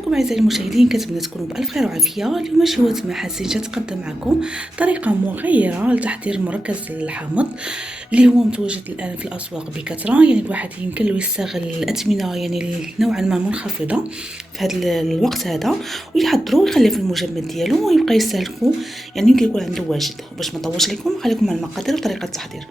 عليكم اعزائي المشاهدين، كنتمنى تكونوا بالف خير وعافيه. اليوم شهوة محاسن تقدم معكم طريقه مغيره لتحضير مركز الحامض اللي هو متواجد الان في الاسواق بكثره. يعني الواحد يمكن له يستغل الاثمنه يعني نوعا ما منخفضه في هذا الوقت هذا ويحضروا ويخليه في المجمد ديالو ويبقى يستهلكوا، يعني يمكن يكون عنده واجد. باش ما نطولش لكم خليكم مع المقادير وطريقه التحضير.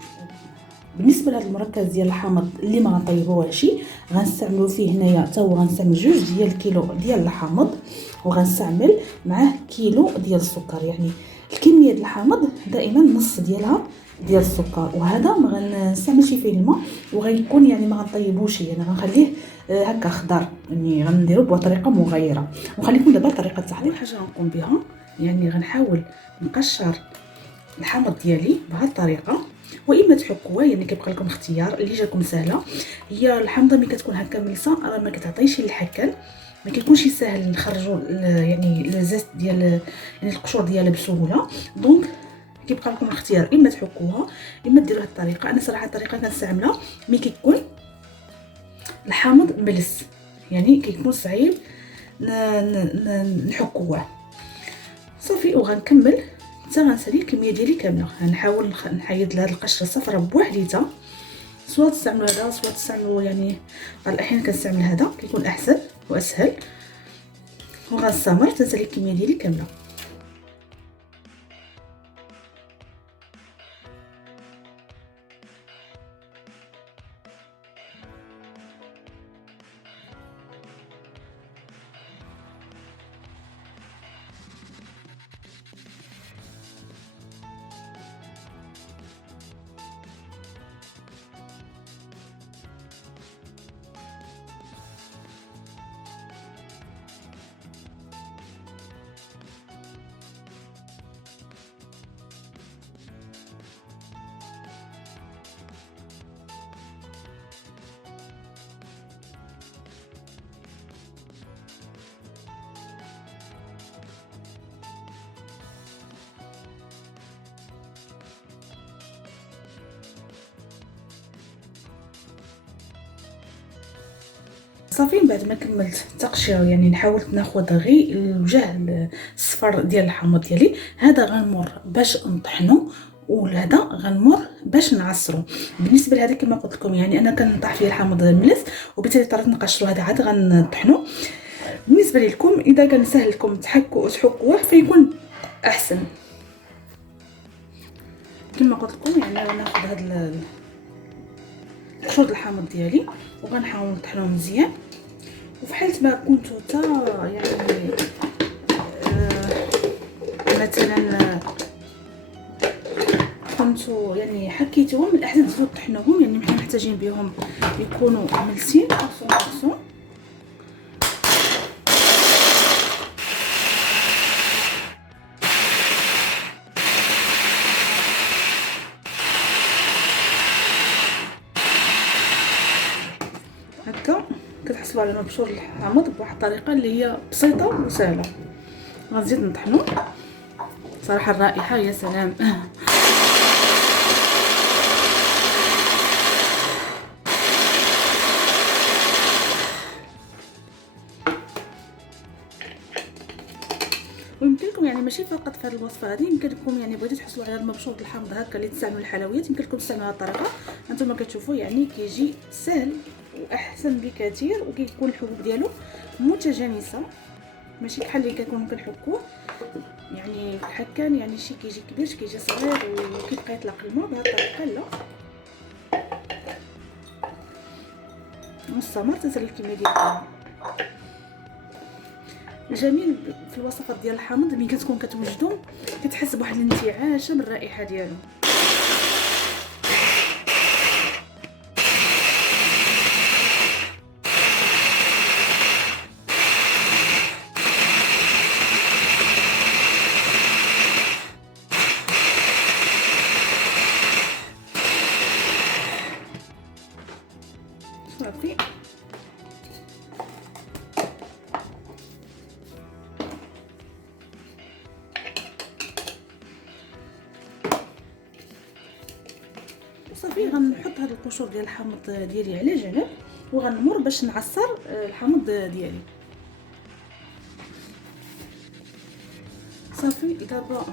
بالنسبه لهذا المركز ديال الحامض اللي ما غنطيبوهاش، غنستعملوا فيه هنايا حتى هو غنستعمل 2 ديال الكيلو ديال الحامض، وغنستعمل معاه كيلو ديال السكر. يعني الكميه ديال الحامض دائما نص ديالها ديال السكر، وهذا ما غنستعملش فيه الماء وغيكون يعني ما غنطيبوش، يعني غنخليه هكا خضر. يعني غنديرو بطريقه مغايره وخليكم دابا طريقه التحضير. حاجه غنقوم بها يعني غنحاول نقشر الحامض ديالي بهذه الطريقه، واما تحكوه يعني كيبقى لكم اختيار اللي جاكم سهله. هي الحامضه ملي كتكون هكا ملسه راه ما كتعطيش الحكان، ما كيكونش ساهل نخرجوا يعني الزيت ديال يعني القشور ديالها بسهوله. دونك كيبقى لكم الاختيار اما تحكوها اما ديروا هذه الطريقه. انا صراحه الطريقه كنستعملها ملي كيكون الحامض ملس، يعني كيكون صعيب نحكوه صافي. وغنكمل حتى غنسالي الكميه ديالي كامله. غنحاول نحيد لهاد القشره الصفراء بوحديتها، سواء تستعملوا هذا سواء تستعملوا يعني بعض الاحيان كنستعمل هذا كيكون احسن واسهل. وغنستمر تنسالي الكميه ديالي كامله. صافي بعد ما كملت التقشير يعني نحاول ناخذ غير الوجه الصفر ديال الحامض ديالي. هذا غنمر باش نطحنو وهذا غنمر باش نعصرو. بالنسبه لهذا كما قلت لكم يعني انا كنطيح فيه الحامض ملس وبالتالي اضطريت نقشرو، هذا عاد غنطحنو. بالنسبه لكم اذا كان سهل لكم تحكوه فيكون احسن. كما قلت لكم يعني غناخذ هاد قشور الحامض ديالي وغنحاول نطحنو مزيان. وفي حالة ما كنتو تا يعني مثلا كنتو يعني حكيتوهم، من الاحسن تزيدو طحنوهم، يعني حنا محتاجين بهم يكونوا ملسين 100%. هكا كتحصلوا على مبشور الحامض بواحد الطريقه اللي هي بسيطه وسهله. غنزيد نطحنو. صراحه الرائحه يا سلام. ويمكن لكم يعني ماشي فقط في هذه الوصفه هذه، يمكن لكم يعني بغيتو تحصلوا على المبشور الحامض هكا اللي تستعملوا الحلويات، يمكن لكم تستعملوا هذه الطريقه. انتم كتشوفوا يعني كيجي سهل واحسن بكثير، وكيكون الحبوب ديالو متجانسه، ماشي بحال اللي كيكون كنحكوه يعني الحكان يعني شي كيجي كبير شي كيجي صغير وكيبقى يطلق الماء. بهذه الطريقه لا، مستمر تنسالي الكميه ديالها. الجميل في الوصفات ديال الحامض ملي كتكون كتوجدوا كتحس بواحد الانتعاش من الرائحه ديالو. صافي صافي غنحط هاد القشور ديال الحامض ديالي على جنب وغنمر باش نعصر الحامض ديالي. صافي دابا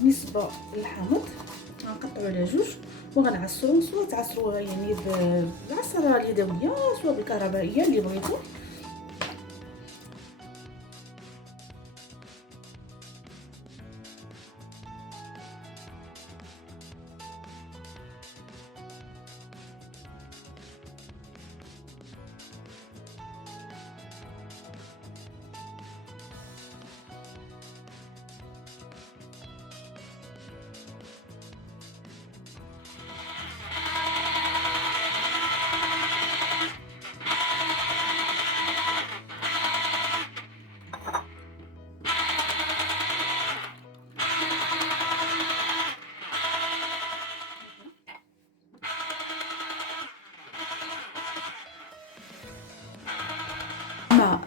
بالنسبه للحامض غنقطعو على جوج وغنعصرو، سواء تعصروها يعني بالعصره اليدويه سواء بالكهربائيه اللي بغيتو.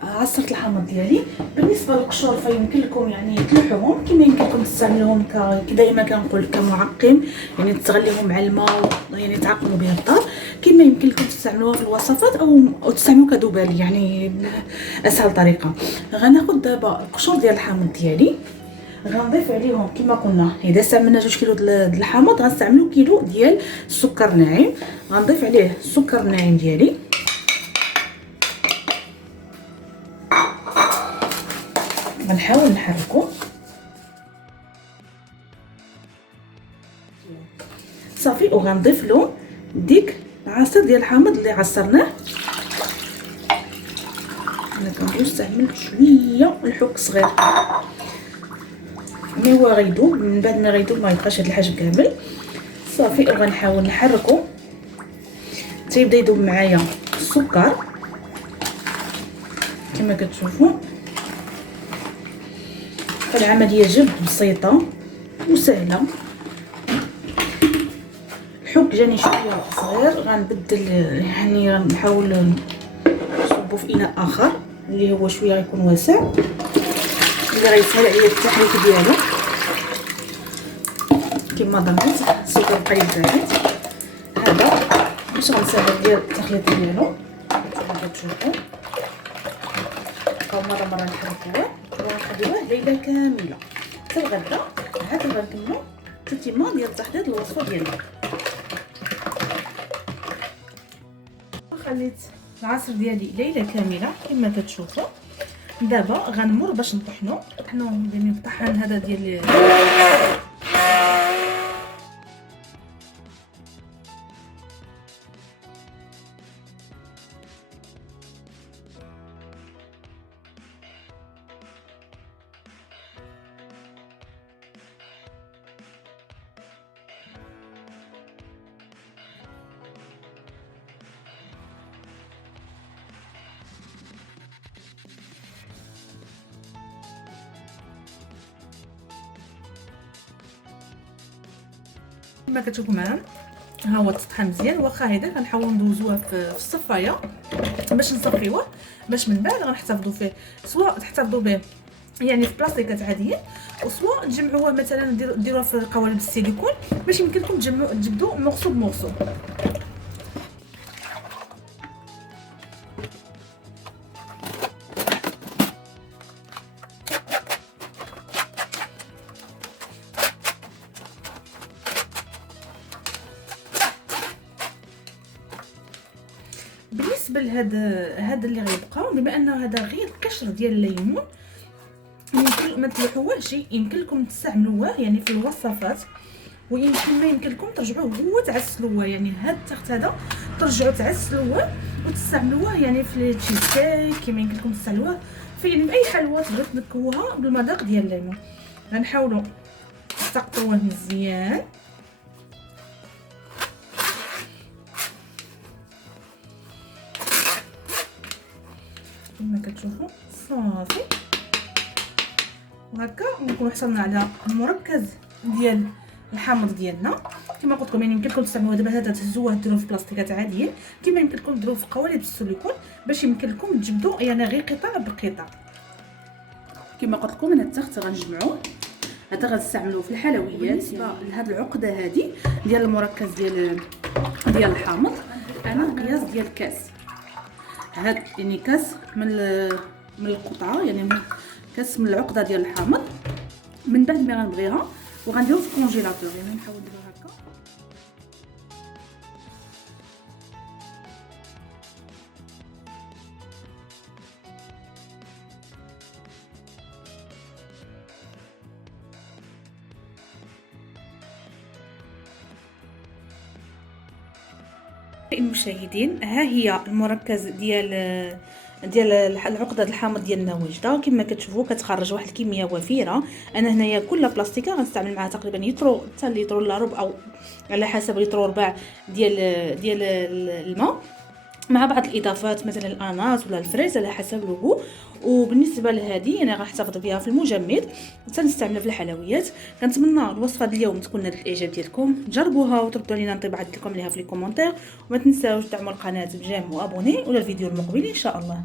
عصرت الحامض ديالي. بالنسبه للقشور فيمكن لكم يعني تلوحوهم كما يمكن لكم تستعملوهم دائما كنقول كمعقم، يعني تغليهم مع الماء يعني تعقموا به الدار، كما يمكن لكم تستعملوها في الوصفات او تستعملوا كذبال يعني اسهل طريقه. غناخذ دابا القشور ديال الحامض ديالي غنضيف عليهم كما قلنا، اذا استعملنا 2 كيلو ديال الحامض غنستعملوا كيلو ديال السكر ناعم. غنضيف عليه السكر الناعم ديالي، غنحاول نحركو صافي، وغنضيف له ديك العصير ديال الحامض اللي عصرناه. انا كنستعمل شويه الحك صغير، مي هو غيذوب، من بعد ما غيذوب ما يبقاش هاد الحجم كامل صافي. وغنحاول نحركو حتى يبدا يذوب معايا السكر كما كتشوفوا. العمليه جد بسيطه وسهله. الحك جاني شويه صغير، غنبدل يعني غنحاول نصبو في اناء اخر اللي هو شويه غيكون واسع اللي غيسهل عليا التحريك ديالو. كما ظنيت السكر بقى يبارد. هذا باش غنسهل ديال التخليط ديالو كما كتشوفوا. نبقاو مره نحركوه ونخليوه ليله كامله حتى الغدا. عاد غنكملوا التتمه ديال تحضير الوصفه ديالنا. خليت العصير ديالي ليله كامله كما كتشوفوا. دابا غنمر باش نطحنو يعني الطحان هذا ديال كما كتشوفوا معنا. ها هو تطحن مزيان. واخا هيدا كنحاولوا ندوزوه في الصفايه باش نصفيوه، باش من بعد غنحتفظوا فيه، سواء تحتفظوا به يعني في بلاصيكات عاديه، وسواء تجمعوه مثلا ديروه في قوالب السيليكون باش يمكن لكم تجبدوا مغصوب مغصوب. بالنسبه لهذا اللي غيبقى، بما انه هذا غير القشر ديال الليمون يمكن ما تلوحوهش، يمكن لكم تستعملوه يعني في الوصفات، ويمكن ما يمكن لكم ترجعوه هو تعسلوه، يعني هذا التخت هذا ترجعوا تعسلوه وتستعملوه يعني في التشيز كيك، كما يمكن لكم تستعملوه في يعني اي حلوه تبغيو تنكوها بالمذاق ديال الليمون. غنحاولوا تقطعوه مزيان كما كتشوفوا صافي. وهكا نكونوا حصلنا على المركز ديال الحامض ديالنا. كما قلت لكم يعني يمكن لكم تستعملوه دابا هذا تهزوه ديروه في بلاستيكات عاديين، كما يمكن لكم ديروه في قوالب السيليكون باش يمكن لكم تجبدوا يعني غير قطع بقطع. كما قلت لكم انا التخت غنجمعوه، هذا غنستعملوه في الحلويات. لهاد العقده هذه ديال المركز ديال الحامض انا قياس ديال كاس، هاد يعني كاس من القطعه يعني كاس من العقده ديال الحامض. من بعد ما غنبغيها وغنديرو في الكونجيلاتور. يعني نحاول نديرها هكا. المشاهدين، ها هي المركز ديال العقده الحامض ديالنا واجده. كما كتشوفوا كتخرج واحد الكميه وفيره. انا هنايا كل بلاستيكه غنستعمل معها تقريبا يترو حتى لتر الا ربع، او على حسب لتر وربع ديال الماء، مع بعض الاضافات مثلا الاناناس ولا الفريز على حسب الوغو. وبالنسبه لهذه انا غنحتفظ بها في المجمد حتى نستعملها في الحلويات. كنتمنى الوصفه ديال اليوم تكون نالت الاعجاب ديالكم. جربوها وتردوا علينا انطباعات لكم ليها في لي كومونتير، وما تنساوش تعملوا القناه بجيم وابوني، ولا الفيديو المقبل ان شاء الله.